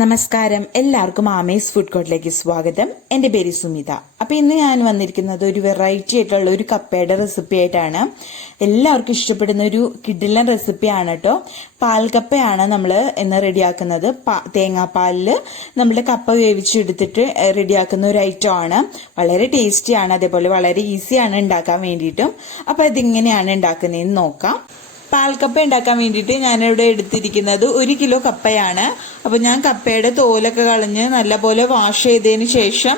നമസ്കാരം, എല്ലാവർക്കും ആമീസ് ഫുഡ് കോർട്ടിലേക്ക് സ്വാഗതം. എൻ്റെ പേര് സുമിത. അപ്പോൾ ഇന്ന് ഞാൻ വന്നിരിക്കുന്നത് ഒരു വെറൈറ്റി ആയിട്ടുള്ള ഒരു കപ്പയുടെ റെസിപ്പി ആയിട്ടാണ്. എല്ലാവർക്കും ഇഷ്ടപ്പെടുന്ന ഒരു കിടിലൻ റെസിപ്പിയാണ് കേട്ടോ. പാൽ കപ്പയാണ് നമ്മൾ ഇന്ന് റെഡിയാക്കുന്നത്. തേങ്ങാപ്പാലിൽ നമ്മൾ കപ്പ വേവിച്ചെടുത്തിട്ട് റെഡിയാക്കുന്ന ഒരു ഐറ്റം ആണ്. വളരെ ടേസ്റ്റിയാണ്, അതേപോലെ വളരെ ഈസിയാണ് ഉണ്ടാക്കാൻ വേണ്ടിയിട്ടും. അപ്പോൾ ഇതിങ്ങനെയാണ് ഉണ്ടാക്കുന്നതെന്ന് നോക്കാം. പാൽക്കപ്പ ഉണ്ടാക്കാൻ വേണ്ടിയിട്ട് ഞാനിവിടെ എടുത്തിരിക്കുന്നത് 1 കിലോ കപ്പയാണ്. അപ്പോൾ ഞാൻ കപ്പയുടെ തോലൊക്കെ കളഞ്ഞ് നല്ലപോലെ വാഷ് ചെയ്തതിന് ശേഷം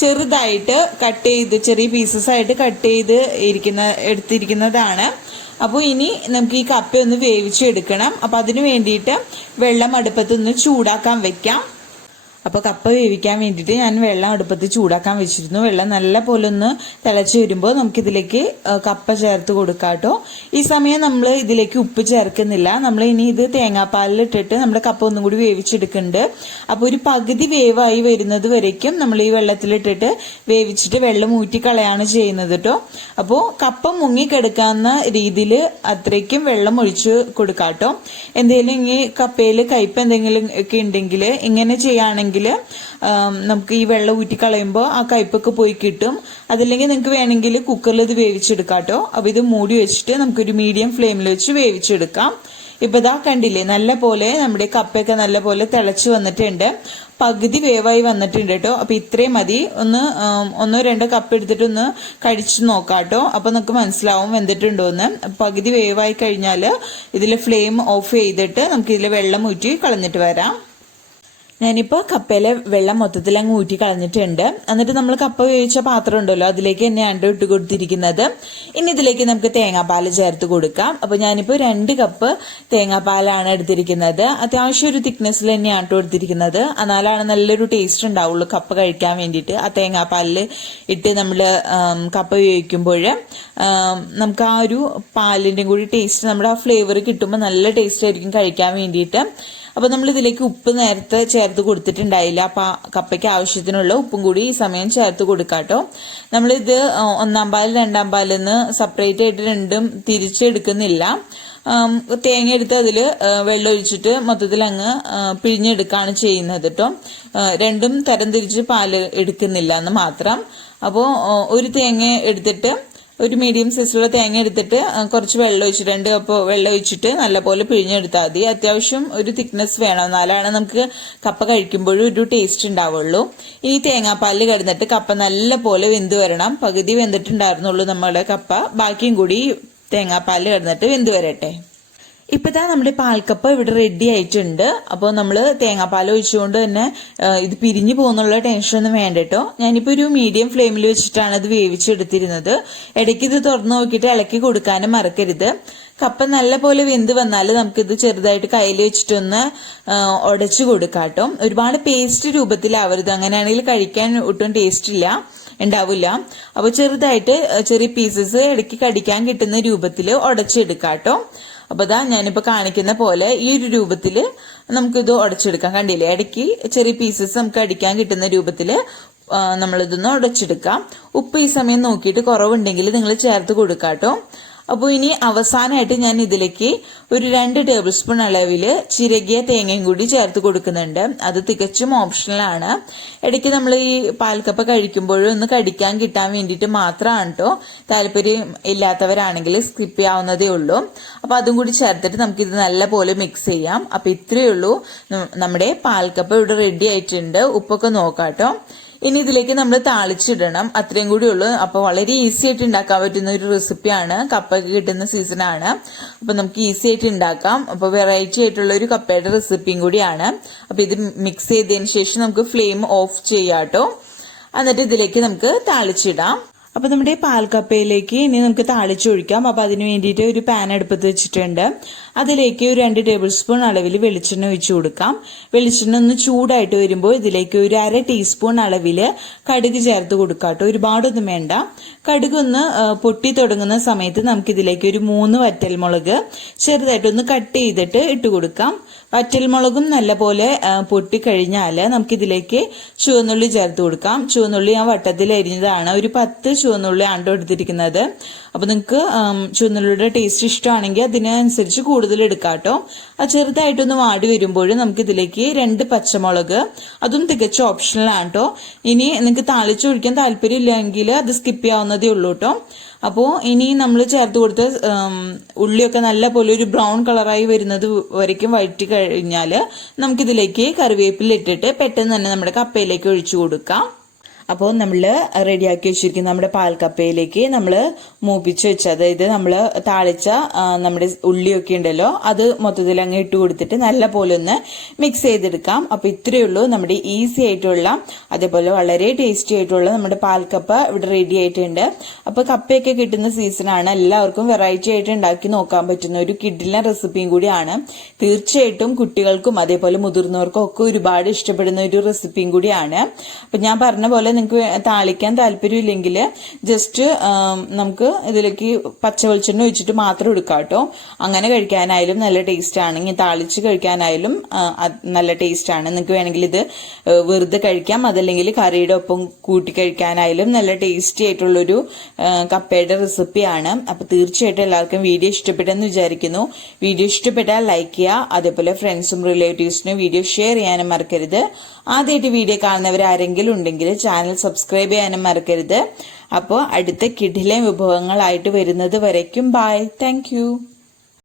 ചെറുതായിട്ട് കട്ട് ചെയ്ത് ചെറിയ പീസസ് ആയിട്ട് കട്ട് ചെയ്ത് എടുത്തിരിക്കുന്നതാണ്. അപ്പോൾ ഇനി നമുക്ക് ഈ കപ്പ ഒന്ന് വേവിച്ചെടുക്കണം. അപ്പോൾ അതിന് വേണ്ടിയിട്ട് വെള്ളം അടുപ്പത്തൊന്ന് ചൂടാക്കാൻ വെക്കാം. അപ്പോൾ കപ്പ വേവിക്കാൻ വേണ്ടിയിട്ട് ഞാൻ വെള്ളം അടുപ്പത്ത് ചൂടാക്കാൻ വെച്ചിരുന്നു. വെള്ളം നല്ല പോലെ ഒന്ന് തിളച്ച് വരുമ്പോൾ നമുക്കിതിലേക്ക് കപ്പ ചേർത്ത് കൊടുക്കാം കേട്ടോ. ഈ സമയം നമ്മൾ ഇതിലേക്ക് ഉപ്പ് ചേർക്കുന്നില്ല. നമ്മൾ ഇനി ഇത് തേങ്ങാപ്പാലിലിട്ടിട്ട് നമ്മുടെ കപ്പ ഒന്നും കൂടി വേവിച്ചെടുക്കുന്നുണ്ട്. അപ്പോൾ ഒരു പകുതി വേവായി വരുന്നത് വരയ്ക്കും നമ്മൾ ഈ വെള്ളത്തിലിട്ടിട്ട് വേവിച്ചിട്ട് വെള്ളം ഊറ്റിക്കളയാണ് ചെയ്യുന്നത് കേട്ടോ. അപ്പോൾ കപ്പ മുങ്ങിക്കിടക്കാവുന്ന രീതിയിൽ അത്രയ്ക്കും വെള്ളം ഒഴിച്ച് കൊടുക്കാം കേട്ടോ. എന്തെങ്കിലും ഈ കപ്പയിൽ കയ്പ് എന്തെങ്കിലും ഒക്കെ ഉണ്ടെങ്കിൽ ഇങ്ങനെ ചെയ്യുകയാണെങ്കിൽ നമുക്ക് ഈ വെള്ളം ഊറ്റിക്കളയുമ്പോൾ ആ കയ്പൊക്കെ പോയി കിട്ടും. അതല്ലെങ്കിൽ നിങ്ങൾക്ക് വേണമെങ്കിൽ കുക്കറിൽ ഇത് വേവിച്ചെടുക്കാം കേട്ടോ. അപ്പോൾ ഇത് മൂടി വെച്ചിട്ട് നമുക്കൊരു മീഡിയം ഫ്ലെയിമിൽ വെച്ച് വേവിച്ചെടുക്കാം. ഇപ്പോൾ ഇതാ കണ്ടില്ലേ, നല്ല പോലെ നമ്മുടെ കപ്പയൊക്കെ നല്ല പോലെ തിളച്ച് വന്നിട്ടുണ്ട്. പകുതി വേവായി വന്നിട്ടുണ്ട് കേട്ടോ. അപ്പോൾ ഇത്രയും മതി. ഒന്നോ രണ്ടോ കപ്പ് എടുത്തിട്ട് ഒന്ന് കഴിച്ചു നോക്കാം കേട്ടോ. അപ്പോൾ നമുക്ക് മനസ്സിലാവും വെന്തിട്ടുണ്ടോന്ന്. പകുതി വേവായി കഴിഞ്ഞാൽ ഇതിൽ ഫ്ലെയിം ഓഫ് ചെയ്തിട്ട് നമുക്ക് ഇതിൽ വെള്ളം ഊറ്റി കളഞ്ഞിട്ട് വരാം. ഞാനിപ്പോൾ കപ്പയിലെ വെള്ളം മൊത്തത്തിൽ അങ്ങ് ഊറ്റി കളഞ്ഞിട്ടുണ്ട്. എന്നിട്ട് നമ്മൾ കപ്പ വേവിച്ച പാത്രം ഉണ്ടല്ലോ, അതിലേക്ക് തന്നെയാണ് ഇട്ട് കൊടുത്തിരിക്കുന്നത്. ഇനി ഇതിലേക്ക് നമുക്ക് തേങ്ങാപ്പാൽ ചേർത്ത് കൊടുക്കാം. അപ്പോൾ ഞാനിപ്പോൾ 2 കപ്പ് തേങ്ങാപ്പാലാണ് എടുത്തിരിക്കുന്നത്. അത്യാവശ്യം ഒരു തിക്നെസ്സിൽ തന്നെയാണ് കൊടുത്തിരിക്കുന്നത്. എന്നാലാണ് നല്ലൊരു ടേസ്റ്റ് ഉണ്ടാവുള്ളൂ കപ്പ കഴിക്കാൻ വേണ്ടിയിട്ട്. ആ തേങ്ങാപ്പാലിൽ ഇട്ട് നമ്മൾ കപ്പ വേവിക്കുമ്പോൾ നമുക്ക് ആ ഒരു പാലിൻ്റെയും കൂടി ടേസ്റ്റ്, നമ്മുടെ ആ ഫ്ലേവർ കിട്ടുമ്പോൾ നല്ല ടേസ്റ്റ് ആയിരിക്കും കഴിക്കാൻ വേണ്ടിയിട്ട്. അപ്പോൾ നമ്മൾ ഇതിലേക്ക് ഉപ്പ് നേരത്തെ ചേർത്ത് കൊടുത്തിട്ടുണ്ടായില്ല. അപ്പോൾ കപ്പയ്ക്ക് ആവശ്യത്തിനുള്ള ഉപ്പും കൂടി ഈ സമയം ചേർത്ത് കൊടുക്കാം കേട്ടോ. നമ്മളിത് 1-ാം പാൽ 2-ാം പാലെന്ന് സെപ്പറേറ്റ് ആയിട്ട് രണ്ടും തിരിച്ചെടുക്കുന്നില്ല. തേങ്ങ എടുത്ത് അതിൽ വെള്ളം ഒഴിച്ചിട്ട് മൊത്തത്തിൽ അങ്ങ് പിഴിഞ്ഞെടുക്കുകയാണ് ചെയ്യുന്നത് കേട്ടോ. രണ്ടും തരം തിരിച്ച് പാല് എടുക്കുന്നില്ല എന്ന് മാത്രം. അപ്പോൾ ഒരു തേങ്ങ എടുത്തിട്ട്, ഒരു മീഡിയം സൈസിലുള്ള തേങ്ങ എടുത്തിട്ട് കുറച്ച് വെള്ളം ഒഴിച്ചിട്ട് 2 കപ്പ് വെള്ളം ഒഴിച്ചിട്ട് നല്ലപോലെ പിഴിഞ്ഞെടുത്താൽ മതി. അത്യാവശ്യം ഒരു തിക്നെസ് വേണം, എന്നാലാണ് നമുക്ക് കപ്പ കഴിക്കുമ്പോഴും ഒരു ടേസ്റ്റ് ഉണ്ടാവുള്ളൂ. ഈ തേങ്ങാപ്പാലിൽ കിടന്നിട്ട് കപ്പ നല്ല പോലെ വെന്ത് വരണം. പകുതി വെന്തിട്ടുണ്ടായിരുന്നുള്ളൂ നമ്മുടെ കപ്പ. ബാക്കിയും കൂടി തേങ്ങാപ്പാലിൽ കിടന്നിട്ട് വെന്ത് വരട്ടെ. ഇപ്പം ഇതാ നമ്മുടെ പാൽക്കപ്പ ഇവിടെ റെഡി ആയിട്ടുണ്ട്. അപ്പോൾ നമ്മൾ തേങ്ങാപ്പാൽ ഒഴിച്ചുകൊണ്ട് തന്നെ ഇത് പിരിഞ്ഞു പോകുന്നുള്ള ടെൻഷനൊന്നും വേണ്ട കേട്ടോ. ഞാനിപ്പോൾ ഒരു മീഡിയം ഫ്ലെയിമിൽ വെച്ചിട്ടാണ് ഇത് വേവിച്ചെടുത്തിരുന്നത്. ഇടയ്ക്ക് ഇത് തുറന്നു നോക്കിയിട്ട് ഇളക്കി കൊടുക്കാനും മറക്കരുത്. കപ്പ നല്ല പോലെ വെന്ത് വന്നാൽ നമുക്കിത് ചെറുതായിട്ട് കയ്യിൽ വെച്ചിട്ടൊന്ന് ഉടച്ചു കൊടുക്കാം കേട്ടോ. ഒരുപാട് പേസ്റ്റ് രൂപത്തിലാവരുത്, അങ്ങനെയാണെങ്കിൽ കഴിക്കാൻ ഒട്ടും ടേസ്റ്റ് ഉണ്ടാവില്ല. അപ്പോൾ ചെറുതായിട്ട് ചെറിയ പീസസ് ഇടയ്ക്ക് കടിക്കാൻ കിട്ടുന്ന രൂപത്തിൽ ഉടച്ചെടുക്കാം കേട്ടോ. അപ്പോൾ ഇതാ ഞാനിപ്പോൾ കാണിക്കുന്ന പോലെ ഈ ഒരു രൂപത്തിൽ നമുക്കിത് ഉടച്ചെടുക്കാം. കണ്ടില്ലേ, ഇടയ്ക്ക് ചെറിയ പീസസ് നമുക്ക് അടിക്കാൻ കിട്ടുന്ന രൂപത്തിൽ നമ്മളിതൊന്ന് ഉടച്ചെടുക്കാം. ഉപ്പ് ഈ സമയം നോക്കിയിട്ട് കുറവുണ്ടെങ്കിൽ നിങ്ങൾ ചേർത്ത് കൊടുക്കാം കേട്ടോ. അപ്പോൾ ഇനി അവസാനമായിട്ട് ഞാൻ ഇതിലേക്ക് ഒരു 2 ടേബിൾ സ്പൂൺ അളവിൽ ചിരകിയ തേങ്ങയും കൂടി ചേർത്ത് കൊടുക്കുന്നുണ്ട്. അത് തികച്ചും ഓപ്ഷണലാണ്. ഇടയ്ക്ക് നമ്മൾ ഈ പാൽക്കപ്പ കഴിക്കുമ്പോഴും ഒന്ന് കടിക്കാൻ കിട്ടാൻ വേണ്ടിയിട്ട് മാത്രമാണ് കേട്ടോ. താല്പര്യം ഇല്ലാത്തവരാണെങ്കിൽ സ്കിപ്പ് ചെയ്യാവുന്നതേ ഉള്ളൂ. അപ്പോൾ അതും കൂടി ചേർത്തിട്ട് നമുക്കിത് നല്ല പോലെ മിക്സ് ചെയ്യാം. അപ്പോൾ ഇത്രയേ ഉള്ളൂ, നമ്മുടെ പാൽക്കപ്പ ഇവിടെ റെഡി ആയിട്ടുണ്ട്. ഉപ്പൊക്കെ നോക്കാം കേട്ടോ. ഇനി ഇതിലേക്ക് നമ്മൾ താളിച്ചിടണം, അത്രയും കൂടി ഉള്ളൂ. അപ്പോൾ വളരെ ഈസി ആയിട്ട് ഉണ്ടാക്കാൻ പറ്റുന്ന ഒരു റെസിപ്പിയാണ്. കപ്പയൊക്കെ കിട്ടുന്ന സീസണാണ്. അപ്പോൾ നമുക്ക് ഈസി ആയിട്ട് ഉണ്ടാക്കാം. അപ്പോൾ വെറൈറ്റി ആയിട്ടുള്ള ഒരു കപ്പയുടെ റെസിപ്പിയും കൂടിയാണ്. അപ്പോൾ ഇത് മിക്സ് ചെയ്തതിന് ശേഷം നമുക്ക് ഫ്ലെയിം ഓഫ് ചെയ്യാം കേട്ടോ. എന്നിട്ട് ഇതിലേക്ക് നമുക്ക് താളിച്ചിടാം. അപ്പോൾ നമ്മുടെ പാൽക്കപ്പയിലേക്ക് ഇനി നമുക്ക് താളിച്ചൊഴിക്കാം. അപ്പോൾ അതിന് വേണ്ടിയിട്ട് ഒരു പാൻ അടുപ്പത്ത് വെച്ചിട്ടുണ്ട്. അതിലേക്ക് ഒരു 2 ടേബിൾ സ്പൂൺ അളവിൽ വെളിച്ചെണ്ണ ഒഴിച്ചു കൊടുക്കാം. വെളിച്ചെണ്ണ ഒന്ന് ചൂടായിട്ട് വരുമ്പോൾ ഇതിലേക്ക് ഒരു 1/2 ടീസ്പൂൺ അളവിൽ കടുക് ചേർത്ത് കൊടുക്കാം കേട്ടോ. ഒരുപാടൊന്നും വേണ്ട. കടുകൊന്ന് പൊട്ടി തുടങ്ങുന്ന സമയത്ത് നമുക്കിതിലേക്ക് ഒരു 3 വറ്റൽമുളക് ചെറുതായിട്ടൊന്ന് കട്ട് ചെയ്തിട്ട് ഇട്ട് കൊടുക്കാം. വറ്റൽമുളകും നല്ലപോലെ പൊട്ടിക്കഴിഞ്ഞാൽ നമുക്കിതിലേക്ക് ചുവന്നുള്ളി ചേർത്ത് കൊടുക്കാം. ചുവന്നുള്ളി ഞാൻ വട്ടത്തിൽ അരിഞ്ഞതാണ്. ഒരു 10 ചുവന്നുള്ളി ആണ് എടുത്തിരിക്കുന്നത്. അപ്പൊ നിങ്ങൾക്ക് ചുവന്നുള്ളിയുടെ ടേസ്റ്റ് ഇഷ്ടമാണെങ്കിൽ അതിനനുസരിച്ച് കൂടുതൽ എടുക്കാം കേട്ടോ. അത് ചെറുതായിട്ടൊന്ന് വാടി വരുമ്പോൾ നമുക്കിതിലേക്ക് 2 പച്ചമുളക്, അതും തികച്ച ഓപ്ഷണൽ ആണ് കേട്ടോ. ഇനി നിങ്ങൾക്ക് താളിച്ചൊഴിക്കാൻ താല്പര്യം ഇല്ലെങ്കിൽ അത് സ്കിപ്പ് ചെയ്യാവുന്നതേ ഉള്ളൂ കേട്ടോ. അപ്പോൾ ഇനി നമ്മൾ ചേർത്ത് കൊടുത്ത ഉള്ളിയൊക്കെ നല്ല പോലെ ഒരു ബ്രൗൺ കളറായി വരുന്നത് വരയ്ക്കും വഴറ്റി കഴിഞ്ഞാൽ നമുക്കിതിലേക്ക് കറിവേപ്പില ഇട്ടിട്ട് പെട്ടെന്ന് തന്നെ നമ്മുടെ കപ്പയിലേക്ക് ഒഴിച്ചു കൊടുക്കാം. അപ്പോൾ നമ്മൾ റെഡിയാക്കി വെച്ചിരിക്കുന്ന നമ്മുടെ പാൽക്കപ്പയിലേക്ക് നമ്മൾ മൂപ്പിച്ച് വെച്ച, അതായത് നമ്മൾ താളിച്ച നമ്മുടെ ഉള്ളിയൊക്കെ ഉണ്ടല്ലോ, അത് മൊത്തത്തിൽ അങ്ങ് ഇട്ട് കൊടുത്തിട്ട് നല്ല പോലെ ഒന്ന് മിക്സ് ചെയ്തെടുക്കാം. അപ്പോൾ ഇത്രയേ ഉള്ളൂ നമ്മുടെ ഈസി ആയിട്ടുള്ള, അതേപോലെ വളരെ ടേസ്റ്റി ആയിട്ടുള്ള നമ്മുടെ പാൽക്കപ്പ ഇവിടെ റെഡി ആയിട്ടുണ്ട്. അപ്പോൾ കപ്പയൊക്കെ കിട്ടുന്ന സീസണാണ്. എല്ലാവർക്കും വെറൈറ്റി ആയിട്ട് ഉണ്ടാക്കി നോക്കാൻ പറ്റുന്ന ഒരു കിഡിലൻ റെസിപ്പിയും കൂടിയാണ്. തീർച്ചയായിട്ടും കുട്ടികൾക്കും അതേപോലെ മുതിർന്നവർക്കും ഒക്കെ ഒരുപാട് ഇഷ്ടപ്പെടുന്ന ഒരു റെസിപ്പിയും കൂടിയാണ്. അപ്പം ഞാൻ പറഞ്ഞ പോലെ നിങ്ങൾക്ക് താളിക്കാൻ താല്പര്യമില്ലെങ്കിൽ ജസ്റ്റ് നമുക്ക് ഇതിലേക്ക് പച്ച വെളിച്ചെണ്ണ ഒഴിച്ചിട്ട് മാത്രം എടുക്കാം കേട്ടോ. അങ്ങനെ കഴിക്കാനായാലും നല്ല ടേസ്റ്റ് ആണ്. ഇനി താളിച്ച് കഴിക്കാനായാലും നല്ല ടേസ്റ്റ് ആണ്. നിങ്ങൾക്ക് വേണമെങ്കിൽ ഇത് വെറുതെ കഴിക്കാം, അതല്ലെങ്കിൽ കറിയുടെ ഒപ്പം കൂട്ടി കഴിക്കാനായാലും നല്ല ടേസ്റ്റി ആയിട്ടുള്ളൊരു കപ്പയുടെ റെസിപ്പിയാണ്. അപ്പൊ തീർച്ചയായിട്ടും എല്ലാവർക്കും വീഡിയോ ഇഷ്ടപ്പെട്ടെന്ന് വിചാരിക്കുന്നു. വീഡിയോ ഇഷ്ടപ്പെട്ടാൽ ലൈക്ക് ചെയ്യുക, അതേപോലെ ഫ്രണ്ട്സും റിലേറ്റീവ്സിനും വീഡിയോ ഷെയർ ചെയ്യാനും മറക്കരുത്. ആദ്യമായിട്ട് വീഡിയോ കാണുന്നവർ ആരെങ്കിലും ഉണ്ടെങ്കിൽ ചാനൽ സബ്സ്ക്രൈബ് ചെയ്യാനും മറക്കരുത്. അപ്പോൾ അടുത്ത കിടിലൻ വിഭവങ്ങളായിട്ട് വരുന്നത് വരയ്ക്കും ബൈ. Thank you.